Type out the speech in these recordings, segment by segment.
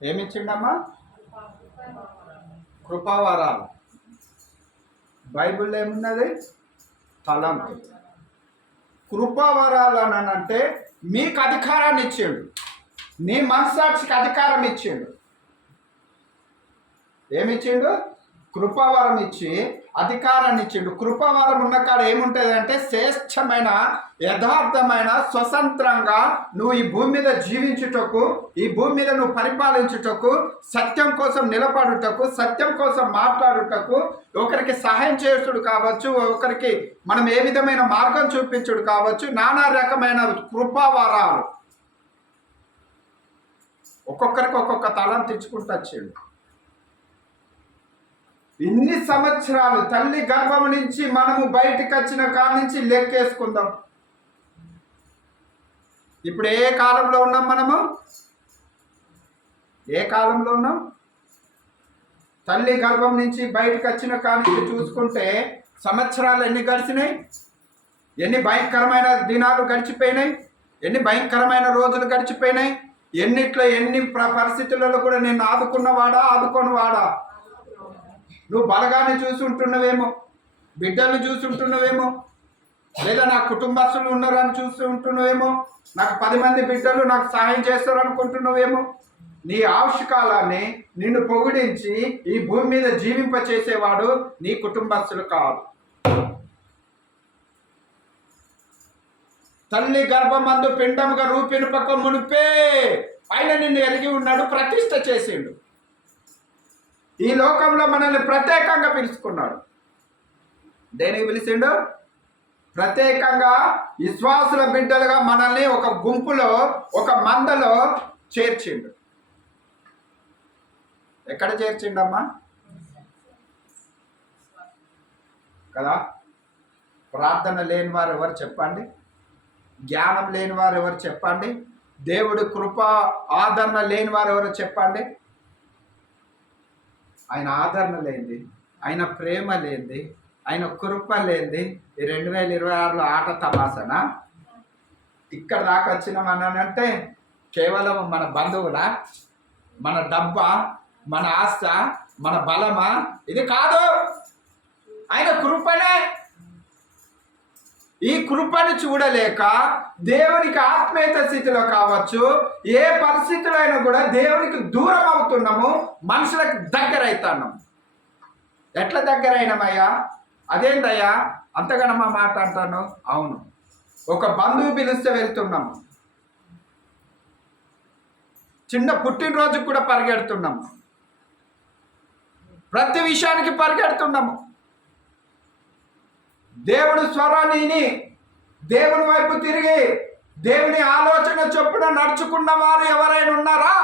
ఏమిచ్చిండమ్మా? కృపావరాలు. బైబిల్లో ఏమున్నది? తలంపు. కృపావరాలు అని అంటే మీకు అధికారాన్ని ఇచ్చిండు, నీ మనస్సాక్షికి అధికారం ఇచ్చిండు. ఏమిచ్చిండు? కృపావరం ఇచ్చి అధికారాన్ని ఇచ్చిండు. కృపావరం ఉన్న కాడ ఏముంటుంది అంటే శ్రేష్టమైన, యథార్థమైన, స్వతంత్రంగా నువ్వు ఈ భూమి మీద జీవించుటకు, ఈ భూమి మీద నువ్వు పరిపాలించుటకు, సత్యం కోసం నిలబడుటకు, సత్యం కోసం మాట్లాడుటకు, ఒకరికి సహాయం చేసుడు కావచ్చు, ఒకరికి మనం ఏ విధమైన మార్గం చూపించుడు కావచ్చు, నానా రకమైన కృపావరాలు ఒక్కొక్కరికి ఒక్కొక్క తలం తెచ్చుకుంటూ వచ్చిండు. ఇన్ని సంవత్సరాలు తల్లి గర్భం నుంచి మనము బయటకు వచ్చిన కాడ నుంచి లెక్కేసుకుందాం. ఇప్పుడు ఏ కాలంలో ఉన్నాం మనము? ఏ కాలంలో ఉన్నాం? తల్లి గర్భం నుంచి బయటకు వచ్చిన కాడ నుంచి చూసుకుంటే సంవత్సరాలు ఎన్ని గడిచినాయి? ఎన్ని భయంకరమైన దినాలు గడిచిపోయినాయి? ఎన్ని భయంకరమైన రోజులు గడిచిపోయినాయి? ఎన్నిట్లో ఎన్ని పరిస్థితులలో కూడా నేను ఆదుకున్నవాడా, ఆదుకోనివాడా? నువ్వు బలగాన్ని చూసి ఉంటున్నవేమో, బిడ్డల్ని చూసి ఉంటున్నవేమో, లేదా నా కుటుంబస్తులు ఉన్నారని చూస్తూ ఉంటున్నవేమో, నాకు 10 మంది బిడ్డలు నాకు సహాయం చేస్తారు అనుకుంటున్నావేమో. నీ ఆయుష్కాలాన్ని నిన్ను పొగిడించి ఈ భూమి మీద జీవింపచేసేవాడు నీ కుటుంబస్తులు కాదు. తల్లి గర్భమందు పిండముగా రూపినుపక మునిపే ఆయన నిన్ను ఎరిగి ఉన్నాడు, ప్రతిష్ఠ చేసిండు. ఈ లోకంలో మనల్ని ప్రత్యేకంగా పిలుచుకున్నాడు. దేనికి పిలిచిండు? ప్రత్యేకంగా విశ్వాసుల బిడ్డలుగా మనల్ని ఒక గుంపులో, ఒక మందలో చేర్చిండు. ఎక్కడ చేర్చిండమ్మా? కదా. ప్రార్థన లేని వారు ఎవరు చెప్పండి? జ్ఞానం లేని వారు ఎవరు చెప్పండి? దేవుడి కృప ఆదరణ లేని వారు ఎవరు చెప్పండి? ఆయన ఆదరణ లేనిది, ఆయన ప్రేమ లేనిది, ఆయన కృప లేనిది ఈ 2026లో ఆట తమాసనా? ఇక్కడ దాకా వచ్చినామనంటే కేవలం మన బంధువులా, మన డబ్బా, మన ఆస్త, మన బలమా? ఇది కాదు, ఆయన కృపనే. ఈ కృపను చూడలేక దేవునికి ఆత్మీయత స్థితిలో కావచ్చు, ఏ పరిస్థితిలో అయినా కూడా దేవునికి దూరం అవుతున్నాము, మనుషులకు దగ్గర అవుతున్నాము. ఎట్లా దగ్గర అయినామయ్యా? అదేందయ్యా అంతగానో మా మాట అంటాను? అవును, ఒక బంధువు పిలిస్తే వెళ్తున్నాము, చిన్న పుట్టినరోజుకు కూడా పరిగెడుతున్నాము, ప్రతి విషయానికి పరిగెడుతున్నాము. దేవుడు స్వరాన్ని దేవుని వైపు తిరిగి దేవుని ఆలోచన చొప్పున నడుచుకున్న వారు ఎవరైనా ఉన్నారా?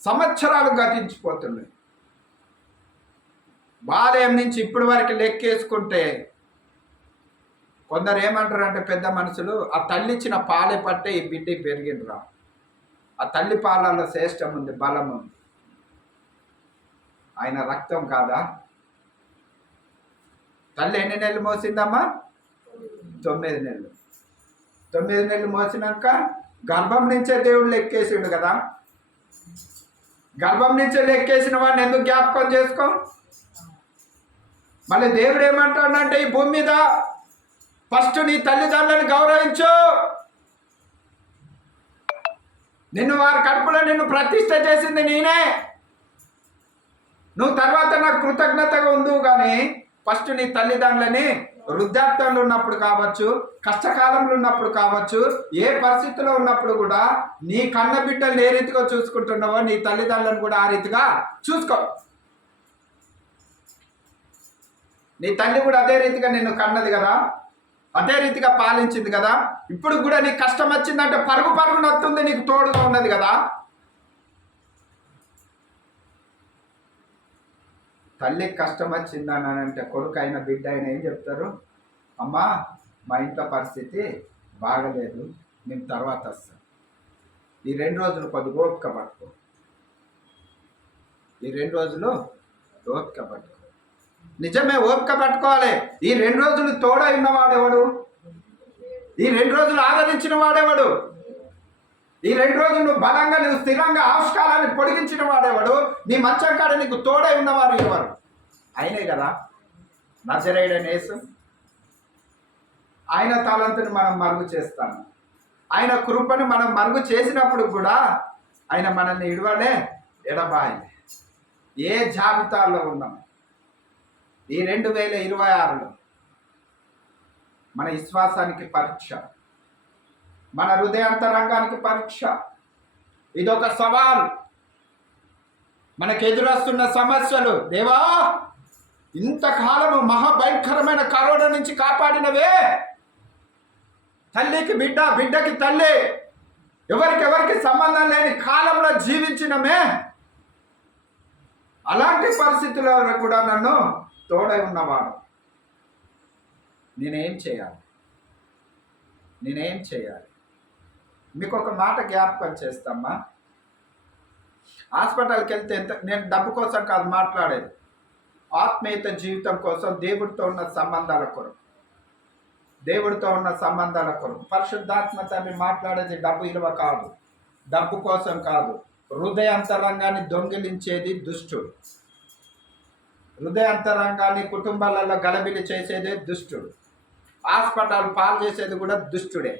సంవత్సరాలు గతించిపోతున్నాయి. బాల్యం నుంచి ఇప్పటి వరకు లెక్కేసుకుంటే కొందరు ఏమంటారు అంటే పెద్ద మనుషులు, ఆ తల్లి ఇచ్చిన పాలే పట్టే ఈ బిడ్డ పెరిగిండ్రా. ఆ తల్లి పాలలో శ్రేష్టం ఉంది, బలం ఉంది. ఆయన రక్తం కాదా? తల్లి ఎన్ని నెలలు మోసిందమ్మా? 9 నెలలు. 9 నెలలు మోసినాక గర్భం నుంచే దేవుడు లెక్కేసిండు కదా. గర్భం నుంచే లెక్కేసిన వాడిని ఎందుకు జ్ఞాపకం చేసుకో? మళ్ళీ దేవుడు ఏమంటాడంటే ఈ భూమి మీద ఫస్ట్ నీ తల్లిదండ్రులను గౌరవించు, నిన్ను వారి కడుపులో నిన్ను ప్రతిష్ఠ చేసింది నేనే, నువ్వు తర్వాత నాకు కృతజ్ఞతగా ఉందువు. కానీ ఫస్ట్ నీ తల్లిదండ్రులని వృద్ధాప్తంలో ఉన్నప్పుడు కావచ్చు, కష్టకాలంలో ఉన్నప్పుడు కావచ్చు, ఏ పరిస్థితిలో ఉన్నప్పుడు కూడా నీ కన్న బిడ్డలు ఏ రీతిగా చూసుకుంటున్నావో నీ తల్లిదండ్రులను కూడా ఆ రీతిగా చూసుకో. నీ తల్లి కూడా అదే రీతిగా నిన్ను కన్నది కదా, అదే రీతిగా పాలించింది కదా. ఇప్పుడు కూడా నీకు కష్టం వచ్చిందంటే పరుగు పరుగు నొత్తుంది, నీకు తోడుగా ఉన్నది కదా. తల్లికి కష్టం వచ్చిందని అంటే కొడుకు అయిన బిడ్డ అయినా ఏం చెప్తారు? అమ్మా మా ఇంట్లో పరిస్థితి బాగలేదు, నేను తర్వాత వస్తాను, ఈ 2 రోజులు కొద్దిగా ఓపిక పట్టుకో, ఈ 2 రోజులు ఓపిక పట్టుకో. నిజమే, ఓపిక పట్టుకోవాలి. ఈ 2 రోజులు తోడై ఉన్నవాడెవడు? ఈ 2 రోజులు ఆదరించిన వాడెవడు? ఈ 2 రోజులు నువ్వు బలంగా నువ్వు స్థిరంగా ఆవిష్కారాన్ని పొడిగించిన వాడేవాడు, నీ మంచం కాడ నీకు తోడై ఉన్నవారు ఎవరు? ఆయనే కదా నజరేయుడైన యేసు. ఆయన తలంతుని మనం మరుగు చేస్తాము. ఆయన కృపను మనం మరుగు చేసినప్పుడు కూడా ఆయన మనల్ని ఇడవలే, ఎడబాయలే. ఏ జాబితాలో ఉన్నాం? ఈ 2026లో మన విశ్వాసానికి పరీక్ష, మన హృదయాంతరంగానికి పరీక్ష. ఇదొక సవాల్. మనకు ఎదురొస్తున్న సమస్యలు, దేవా ఇంతకాలము మహాభయంకరమైన కరోనా నుంచి కాపాడినవే, తల్లికి బిడ్డ, బిడ్డకి తల్లి, ఎవరికి సంబంధం లేని కాలంలో జీవించినమే. అలాంటి పరిస్థితుల్లో కూడా నన్ను తోడై ఉన్నవాడు. నేనేం చేయాలి? మీకు ఒక మాట జ్ఞాపకం చేస్తామ్మా. హాస్పిటల్కి వెళ్తే నేను డబ్బు కోసం కాదు మాట్లాడేది, ఆత్మీయత జీవితం కోసం, దేవుడితో ఉన్న సంబంధాల కొరకు. పరిశుద్ధాత్మ తండ్రి మాట్లాడేది డబ్బు విలువ కాదు, డబ్బు కోసం కాదు. హృదయాంతరంగాన్ని దొంగిలించేది దుష్టుడు. హృదయాంతరంగాన్ని కుటుంబాలలో గలబిలి చేసేదే దుష్టుడు. హాస్పిటల్ పాలు చేసేది కూడా దుష్టుడే.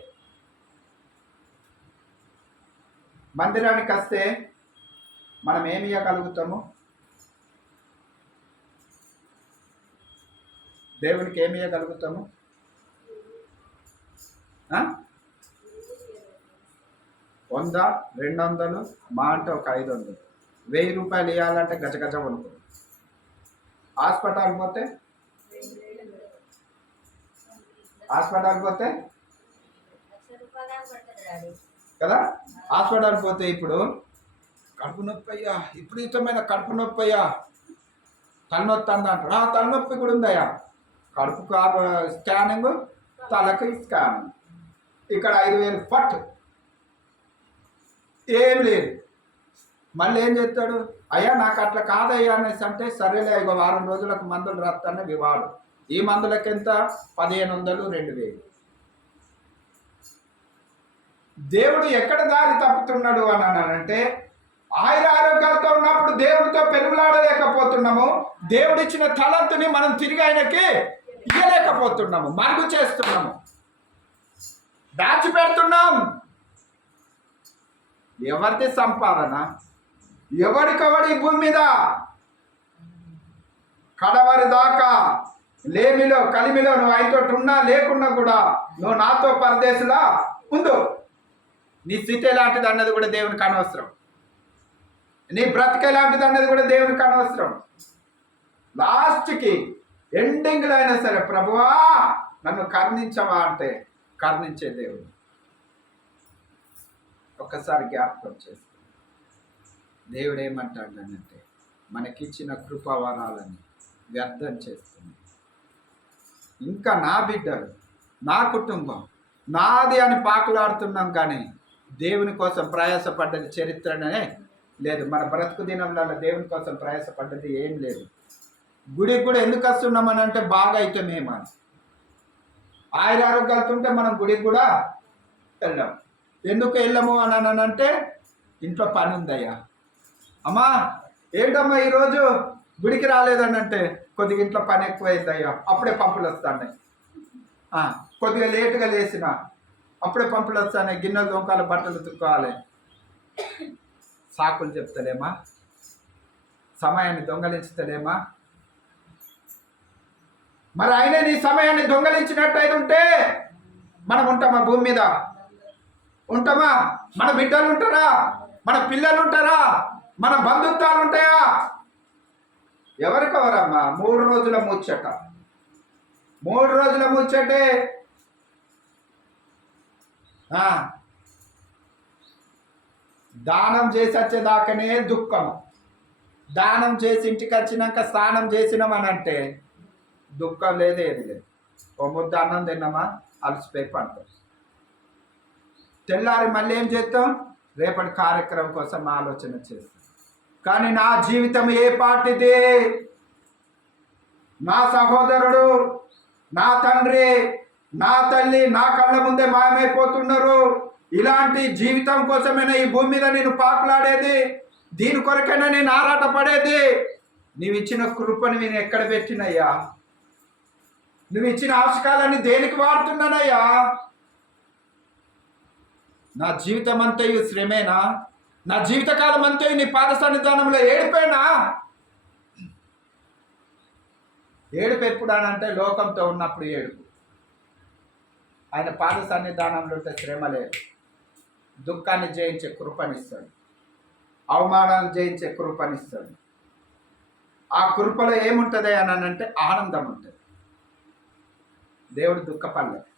మందిరానికి వస్తే మనం ఏమి ఇవ్వగలుగుతాము? దేవునికి ఏమి ఇవ్వగలుగుతాము? 100, 200, మా అంటే ఒక 500, 1000 రూపాయలు ఇవ్వాలంటే గజగజ వణుకు. హాస్పిటల్ పోతే కదా, హాస్పిటల్ పోతే ఇప్పుడు కడుపు నొప్పి అయ్యా, విపరీతమైన కడుపు నొప్పి అయ్యా, తలనొప్పి అంటాడు. తలనొప్పి కూడా ఉందయ్యా, కడుపుకు స్కానింగ్, తలకు స్కానింగ్, ఇక్కడ 5000 ఫట్, ఏం లేదు. మళ్ళీ ఏం చేస్తాడు? అయ్యా నాకు అట్లా కాదయ్యా అనేసి అంటే, సరేలే ఇక వారం రోజులకు మందులు రాస్తానే వివాడు. ఈ మందులకి ఎంత? 1500, 2000. దేవుడు ఎక్కడ దారి తప్పుతున్నాడు అని అన్నానంటే, ఆరోగ్యాలతో ఉన్నప్పుడు దేవుడితో పెరుగులాడలేకపోతున్నాము. దేవుడిచ్చిన తలంతుని మనం తిరిగి ఆయనకి ఇవ్వలేకపోతున్నాము, మరుగు చేస్తున్నాము, దాచిపెడుతున్నాం. ఎవరిది సంపాదన? ఎవరికవడి భూమి మీద కడవరి దాకా లేమిలో కలిమిలో నువ్వు ఆయనతోటి ఉన్నా లేకున్నా కూడా నువ్వు నాతో పరదేశులా ఉండు. నీ స్థితి ఎలాంటిది అన్నది కూడా దేవునికి అనవసరం. నీ బ్రతిక ఎలాంటిది అన్నది కూడా దేవునికి అనవసరం. లాస్ట్కి ఎండింగ్లో అయినా సరే, ప్రభువా నన్ను కరుణించవా అంటే కరుణించే దేవుడు. ఒక్కసారి జ్ఞాపకం చేస్తాడు. దేవుడు ఏమంటాడంటే, మనకిచ్చిన కృపావరాలని వ్యర్థం చేస్తుంది. ఇంకా నా బిడ్డలు, నా కుటుంబం, నాది అని పాకులాడుతున్నాం, కానీ దేవుని కోసం ప్రయాసపడ్డది చరిత్రనే లేదు. మన బ్రతుకు దినంలో దేవుని కోసం ప్రయాసపడ్డది ఏం లేదు. గుడికి కూడా ఎందుకు వస్తున్నామని అంటే, బాగా అయితే మేము ఆరోగ్యాలతో ఉంటే మనం గుడికి కూడా వెళ్ళాం. ఎందుకు వెళ్ళము అని అంటే, ఇంట్లో పని ఉందయ్యా. అమ్మా ఏంటమ్మా ఈరోజు గుడికి రాలేదని అంటే, కొద్దిగా ఇంట్లో పని ఎక్కువైందయ్యా, అప్పుడే పంపులు వస్తున్నాయి. కొద్దిగా లేటుగా లేచిన అప్పుడే పంపులు వస్తున్నాయి, గిన్నెలు దొంకాలి, బట్టలు ఉతుక్కోవాలి. సాకులు చెప్తలేమా? సమయాన్ని దొంగలించలేమా? మరి ఆయన నీ సమయాన్ని దొంగలించినట్టయితే ఉంటే మనం ఉంటామా భూమి మీద? ఉంటామా? మన బిడ్డలు ఉంటారా? మన పిల్లలు ఉంటారా? మన బంధుత్వాలు ఉంటాయా? ఎవరికెవరమ్మా? 3 రోజుల ముచ్చట, 3 రోజుల ముచ్చటే. దానం చేసి వచ్చేదాకానే దుఃఖం. దానం చేసి ఇంటికి వచ్చినాక స్నానం చేసినామనంటే దుఃఖం లేదు, ఏది లేదు. ఓ ముద్ద అన్నం తిన్నామా, అలసిపోయి పడతాం. తెల్లారి మళ్ళీ ఏం చేస్తాం? రేపటి కార్యక్రమం కోసం ఆలోచన చేస్తాం. కానీ నా జీవితం ఏ పాటిది? నా సహోదరుడు, నా తండ్రి, నా తల్లి నా కళ్ళ ముందే మాయమైపోతున్నారు. ఇలాంటి జీవితం కోసమైనా ఈ భూమి మీద నేను పాకులాడేది, దీని కొరకైనా నేను ఆరాట పడేది. నువ్వు ఇచ్చిన కృపను నేను ఎక్కడ పెట్టినయ్యా? నువ్వు ఇచ్చిన ఆవశ్యకాలన్నీ దేనికి వాడుతున్నానయ్యా? నా జీవితం అంతయు శ్రమేనా? నా జీవితకాలం అంతయు నీ పాద సన్నిధానంలో ఏడిపోయినా? ఏడుపు ఎప్పుడు అంటే లోకంతో ఉన్నప్పుడు ఏడుపు. ఆయన పాద సన్నిధానంలో ఉంటే శ్రమ లేదు. దుఃఖాన్ని జయించే కృపనిస్తాడు, అవమానాన్ని జయించే కృపనిస్తాడు. ఆ కృపలో ఏముంటుంది అని అంటే ఆనందం ఉంటుంది. దేవుడు దుఃఖపడలేదు.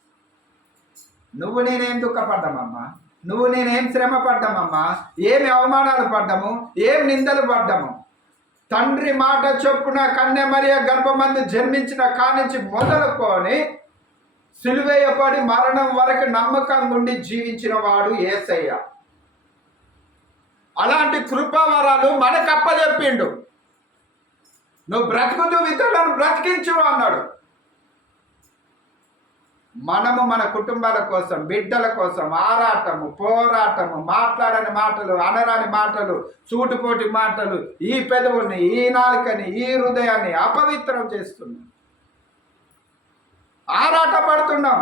నువ్వు నేనేం దుఃఖపడ్డామమ్మా, నువ్వు నేనేం శ్రమ పడ్డామమ్మా, ఏమి అవమానాలు పడ్డాము, ఏం నిందలు పడ్డాము. తండ్రి మాట చొప్పున కన్య మరియ గర్భమందు జన్మించిన కానించి మొదలుకొని సిలువేయబడి మరణం వరకు నమ్మకంగా ఉండి జీవించిన వాడు యేసయ్య. అలాంటి కృపావరాలు మనకు అప్పచెప్పిండు. నువ్వు బ్రతుకుతూ ఇతరులను బ్రతికించు అన్నాడు. మనము మన కుటుంబాల కోసం, బిడ్డల కోసం ఆరాటము, పోరాటము, మాట్లాడని మాటలు, అనరాని మాటలు, సూటిపోటి మాటలు, ఈ పెదవుల్ని, ఈ నాలుకని, ఈ హృదయాన్ని అపవిత్రం చేస్తున్నాం. ఆరాట పడుతున్నాం,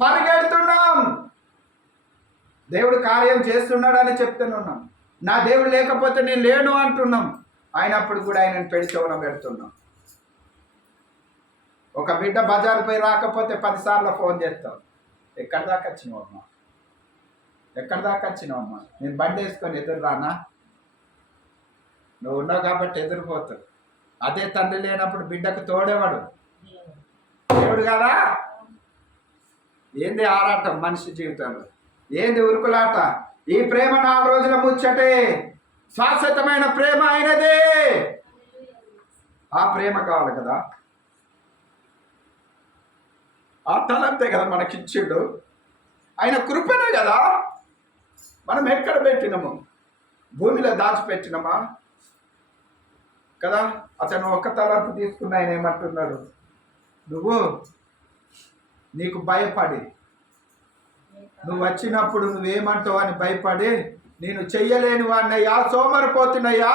పరిగెడుతున్నాం. దేవుడు కార్యం చేస్తున్నాడని చెప్తున్నాం. నా దేవుడు లేకపోతే నేను లేను అంటున్నాం. అయినప్పుడు కూడా ఆయనను పెడిచవన పెడుతున్నాం. ఒక బిడ్డ బజారు పోయి రాకపోతే 10 సార్లు ఫోన్ చేస్తాం. ఎక్కడి దాకా వచ్చినావమ్మా, ఎక్కడి దాకా వచ్చినావమ్మా? నేను బండి వేసుకొని ఎదురు రానా? నువ్వు ఉన్నావు కాబట్టి ఎదురుపోతావు. అదే తండ్రి లేనప్పుడు బిడ్డకు తోడేవాడు దేవుడు కదా. ఏంది ఆరాటం మనిషి జీవితంలో? ఏంది ఉరుకులాట? ఈ ప్రేమ 4 రోజుల ముచ్చటే, శాశ్వతమైన ప్రేమ అయినదే. ఆ ప్రేమ కావాలి కదా, ఆ తలంతే కదా మనకిచ్చిండు. ఆయన కృపనే కదా. మనం ఎక్కడ పెట్టినాము? భూమిలో దాచిపెట్టినామా కదా? అతను ఒక్క తలంపు తీసుకున్న ఆయన ఏమంటున్నాడు? నువ్వు నీకు భయపడి, నువ్వు వచ్చినప్పుడు నువ్వేమంటావు అని భయపడి, నేను చెయ్యలేని వాడినయ్యా, సోమరిపోతున్నాయ్యా,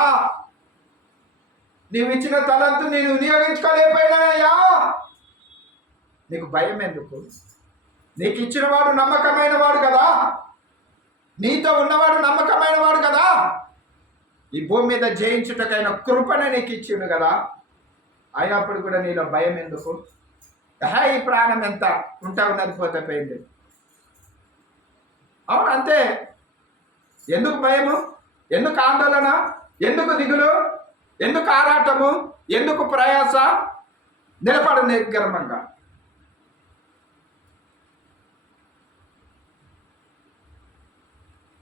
నీవు ఇచ్చిన తలంతు నేను వినియోగించుకోలేకపోయినాయ్యా. నీకు భయం ఎందుకు? నీకు ఇచ్చిన వాడు నమ్మకమైన వాడు కదా, నీతో ఉన్నవాడు నమ్మకమైన వాడు కదా. ఈ భూమి మీద జయించుటకైన కృపనే నీకు ఇచ్చిండు కదా. అయినప్పుడు కూడా నీలో భయం ఎందుకు? ఈ ప్రాణం ఎంత ఉంటా ఉన్నది, పోతే పోయింది. అవును, అంతే. ఎందుకు భయము? ఎందుకు ఆందోళన? ఎందుకు దిగులు? ఎందుకు ఆరాటము? ఎందుకు ప్రయాస? నిలబడు నిర్గర్మంగా.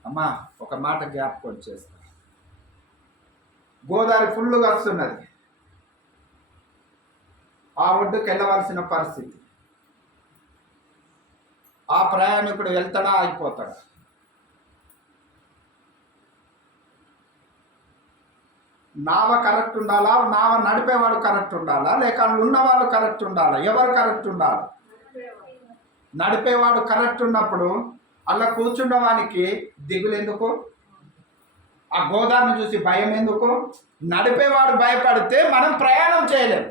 అమ్మా, ఒక మాట జ్ఞాపకం చేస్తా. గోదావరి ఫుల్లుగా వస్తున్నది. ఆ ఒడ్డుకు వెళ్ళవలసిన పరిస్థితి. ఆ ప్రయాణికుడు వెళ్తాడా, ఆగిపోతాడా? నావ కరెక్ట్ ఉండాలా? నావ నడిపేవాడు కరెక్ట్ ఉండాలా? లేక ఉన్నవాళ్ళు కరెక్ట్ ఉండాలా? ఎవరు కరెక్ట్ ఉండాలి? నడిపేవాడు కరెక్ట్ ఉన్నప్పుడు అలా కూర్చున్న వానికి దిగులు ఎందుకు? ఆ గోదావరిని చూసి భయం ఎందుకు? నడిపేవాడు భయపడితే మనం ప్రయాణం చేయలేము.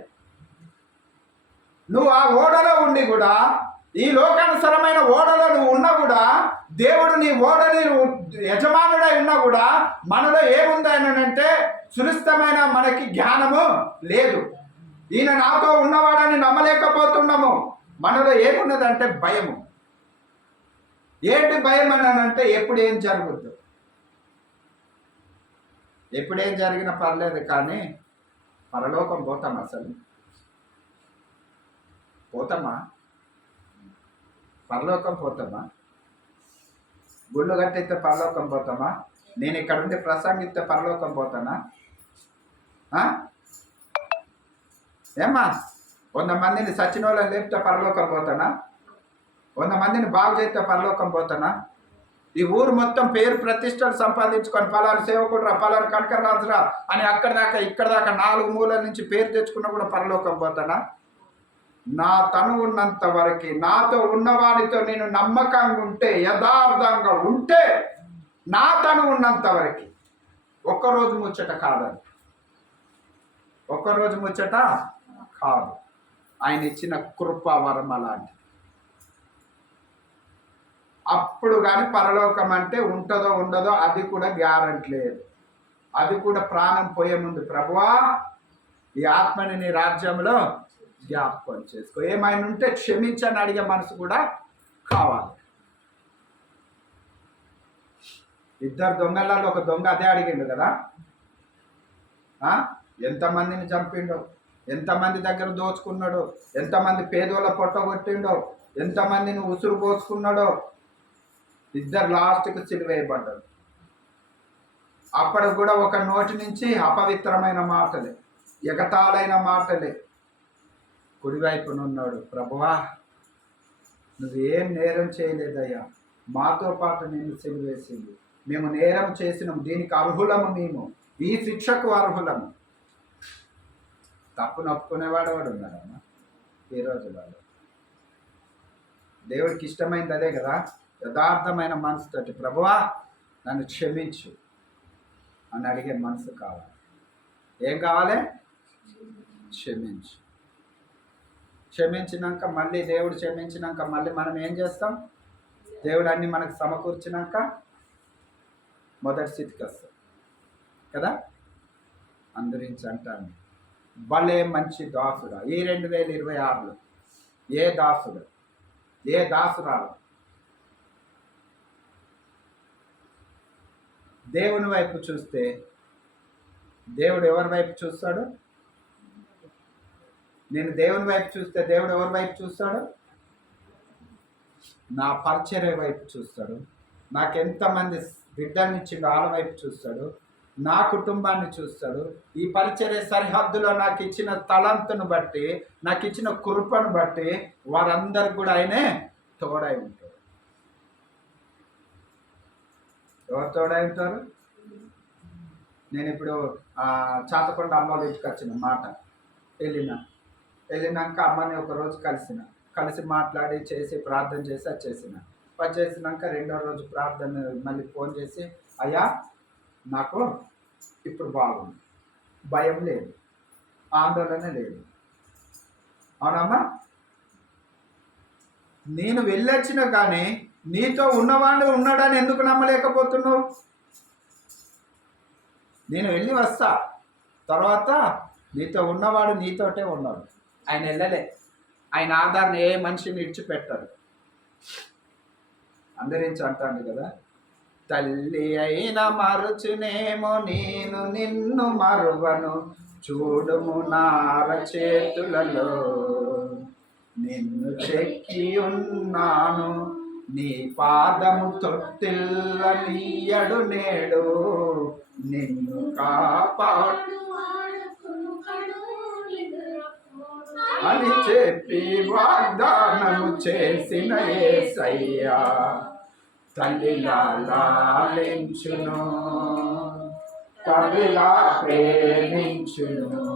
నువ్వు ఆ ఓడలో ఉండి కూడా, ఈ లోకానుసరమైన ఓడలో నువ్వు ఉన్నా కూడా, దేవుడు నీ ఓడని యజమానుడై ఉన్నా కూడా, మనలో ఏముందని అంటే సునిశ్చితమైన మనకి జ్ఞానము లేదు. ఈయన నాతో ఉన్నవాడని నమ్మలేకపోతున్నాము. మనలో ఏమున్నదంటే భయము. ఏంటి భయం అంటే ఎప్పుడు ఏం జరుగుద్దు, ఎప్పుడేం జరిగినా పర్లేదు, కానీ పరలోకం పోతాం. అసలు పోతామా? పరలోకం పోతామా? గుళ్ళు కట్టిస్తే పరలోకం పోతామా? నేను ఇక్కడ ఉండి ప్రసంగిస్తే పరలోకం పోతానా? ఏమ్మా, 100 మందిని సచిన వాళ్ళని లేపితే పరలోకం పోతానా? 100 మందిని బాగు చేస్తే పరలోకం పోతానా? ఈ ఊరు మొత్తం పేరు ప్రతిష్టలు సంపాదించుకొని పలానా సేవకుడు రా, పలానా కనకరాజురా అని అక్కడ దాకా ఇక్కడ దాకా 4 మూలల నుంచి పేరు తెచ్చుకున్నా కూడా పరలోకం పోతానా? నా తను ఉన్నంత వరకు నాతో ఉన్నవాడితో నేను నమ్మకంగా ఉంటే, యథార్థంగా ఉంటే, నా తను ఉన్నంత వరకు ఒక్కరోజు ముచ్చట కాదని, ఒక్కరోజు ముచ్చట కాదు. ఆయన ఇచ్చిన కృపావరం అలాంటి. అప్పుడు కానీ పరలోకం అంటే ఉంటుందో ఉండదో అది కూడా గ్యారంటీ లేదు. అది కూడా ప్రాణం పోయే ముందు, ప్రభువా ఈ ఆత్మని నీ రాజ్యంలో జ్ఞాపకం చేసుకో, ఏమైనా ఉంటే క్షమించని అడిగే మనసు కూడా కావాలి. ఇద్దరు దొంగలలో ఒక దొంగ అదే అడిగిండు కదా, ఎంతమందిని చంపిండో, ఎంతమంది దగ్గర దోచుకున్నాడో, ఎంతమంది పేదోళ్ళ పొట్టగొట్టిండో, ఎంతమందిని ఉసురు పోసుకున్నాడో. ఇద్దరు లాస్ట్కి సిలువేయబడ్డారు. అప్పుడు కూడా ఒక నోటి నుంచి అపవిత్రమైన మాటలే, ఎగతాళైన మాటలే. కుడివైపునున్నాడు, ప్రభువా నువ్వేం నేరం చేయలేదయ్యా, మాతో పాటు నిన్ను సిలువేసింది, మేము నేరం చేసినాం, దీనికి అర్హులము, మేము ఈ శిక్షకు అర్హులము. తప్పు నొప్పుకునేవాడు వాడు ఉన్నాడమ్మా ఈ రోజులలో. దేవుడికి ఇష్టమైంది అదే కదా, యథార్థమైన మనసుతోటి ప్రభువా నన్ను క్షమించు అని అడిగే మనసు కావాలి. ఏం కావాలి? క్షమించు. క్షమించినాక మళ్ళీ దేవుడు క్షమించినాక మళ్ళీ మనం ఏం చేస్తాం? దేవుడు అన్ని మనకు సమకూర్చినాక మొదటి స్థితికి వస్తాం కదా. అందరించి అంటాను, భలే మంచి దాసుడా. ఈ 2026లో ఏ దాసుడు, ఏ దాసురాలు దేవుని వైపు చూస్తే, దేవుడు ఎవరి వైపు చూస్తాడు? నేను దేవుని వైపు చూస్తే దేవుడు ఎవరి వైపు చూస్తాడు? నా పరిచర్య వైపు చూస్తాడు. నాకు ఎంతమంది బిడ్డల్ని ఇచ్చిండో వాళ్ళ వైపు చూస్తాడు. నా కుటుంబాన్ని చూస్తాడు. ఈ పరిచర్య సరిహద్దులో నాకు ఇచ్చిన తలంతును బట్టి, నాకు ఇచ్చిన కృపను బట్టి వారందరికి కూడా ఆయనే తోడై ఉంటాడు. ఎవరు తోడై ఉంటారు? నేను ఇప్పుడు చాతకొండ అమ్మ వాళ్ళ ఇంటికి వచ్చిన మాట వెళ్ళినాక అమ్మని ఒకరోజు కలిసి మాట్లాడి చేసి ప్రార్థన చేసి వచ్చేసినాక రెండో రోజు ప్రార్థన మళ్ళీ ఫోన్ చేసి, అయ్యా నాకు ఇప్పుడు బాగుంది, భయం లేదు, ఆందోళన లేదు. అవునమ్మా, నేను వెళ్ళొచ్చినా కానీ నీతో ఉన్నవాడు ఉన్నాడని ఎందుకు నమ్మలేకపోతున్నావు? నేను వెళ్ళి వస్తా, తర్వాత నీతో ఉన్నవాడు నీతోటే ఉన్నాడు. ఆయన వెళ్ళలే, ఆయన ఆధారణ ఏ మనిషిని విడిచిపెట్టారు. అందరించి అంటాడు కదా, తల్లి అయినా మరుచునేమో నేను నిన్ను మరువను, చూడుము నార చేతులలో నిన్ను చెక్కి ఉన్నాను, నీ పాదము తొట్టిల్ల నీయడు నేడు, నిన్ను కాపాడు అని చెప్పి వాగ్దానము చేసిన యేసయ్యా తల్లిలా లాలించును, తల్లిలా ప్రేమించును.